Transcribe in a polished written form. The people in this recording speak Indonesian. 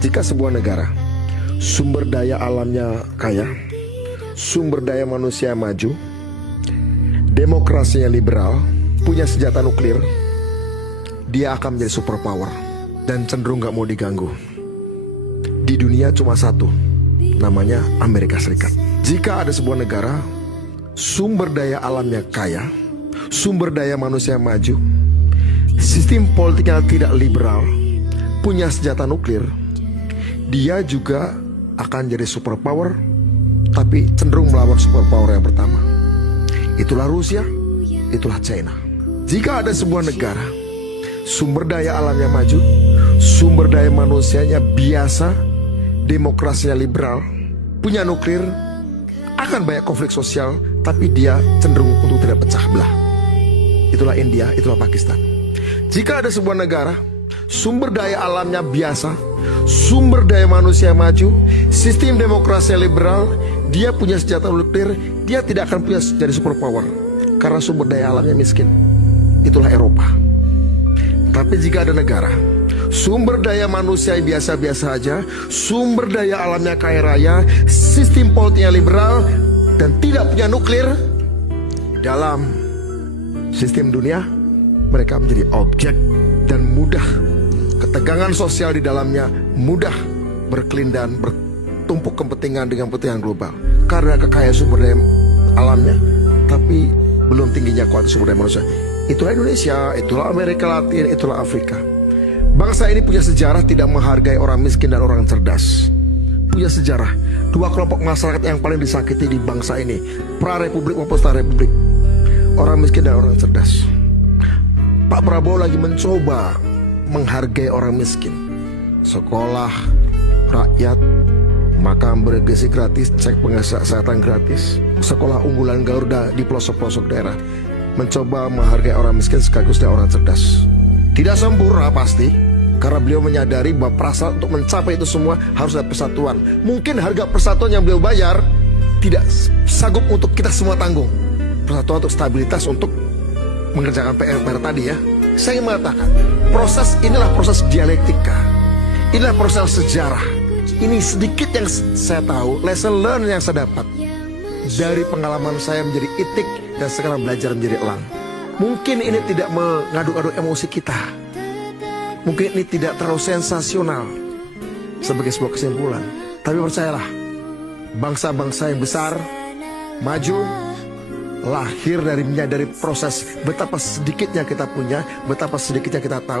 Jika sebuah negara sumber daya alamnya kaya, sumber daya manusia maju, demokrasinya liberal, punya senjata nuklir, dia akan menjadi superpower dan cenderung gak mau diganggu. Di dunia cuma satu, namanya Amerika Serikat. Jika ada sebuah negara sumber daya alamnya kaya, sumber daya manusia maju, sistem politiknya tidak liberal, punya senjata nuklir, dia juga akan jadi superpower, tapi cenderung melawan superpower yang pertama. Itulah Rusia, itulah China. Jika ada sebuah negara sumber daya alamnya maju, sumber daya manusianya biasa, demokrasinya liberal, punya nuklir, akan banyak konflik sosial, tapi dia cenderung untuk tidak pecah belah. Itulah India, itulah Pakistan. Jika ada sebuah negara sumber daya alamnya biasa, sumber daya manusia maju, sistem demokrasi liberal, dia punya senjata nuklir, dia tidak akan punya jadi superpower karena sumber daya alamnya miskin. Itulah Eropa. Tapi jika ada negara sumber daya manusia biasa-biasa aja, sumber daya alamnya kaya raya, sistem politiknya liberal, dan tidak punya nuklir, dalam sistem dunia mereka menjadi objek dan mudah, ketegangan sosial di dalamnya mudah berkelindan, bertumpuk kepentingan dengan kepentingan global karena kekayaan sumber daya alamnya, tapi belum tingginya kualitas sumber daya manusia. Itulah Indonesia, itulah Amerika Latin, itulah Afrika. Bangsa ini punya sejarah tidak menghargai orang miskin dan orang cerdas. Punya sejarah dua kelompok masyarakat yang paling disakiti di bangsa ini, pra-republik maupun setelah republik, orang miskin dan orang cerdas. Pak Prabowo lagi mencoba menghargai orang miskin. Sekolah rakyat, makan bergizi gratis, cek kesehatan gratis, sekolah unggulan Garuda di pelosok-pelosok daerah. Mencoba menghargai orang miskin sekaligus dan orang cerdas. Tidak sempurna pasti, karena beliau menyadari bahwa perasaan untuk mencapai itu semua harus ada persatuan. Mungkin harga persatuan yang beliau bayar tidak sanggup untuk kita semua tanggung. Persatuan untuk stabilitas, untuk mengerjakan PR tadi ya. Saya ingin mengatakan, inilah proses dialektika, inilah proses sejarah. Ini sedikit yang saya tahu, lesson learn yang saya dapat dari pengalaman saya menjadi itik dan sekarang belajar menjadi elang. Mungkin ini tidak mengadu-adu emosi kita, mungkin ini tidak terlalu sensasional sebagai sebuah kesimpulan, tapi percayalah, bangsa-bangsa yang besar maju lahir dari menyadari proses betapa sedikitnya kita punya, betapa sedikitnya kita tahu.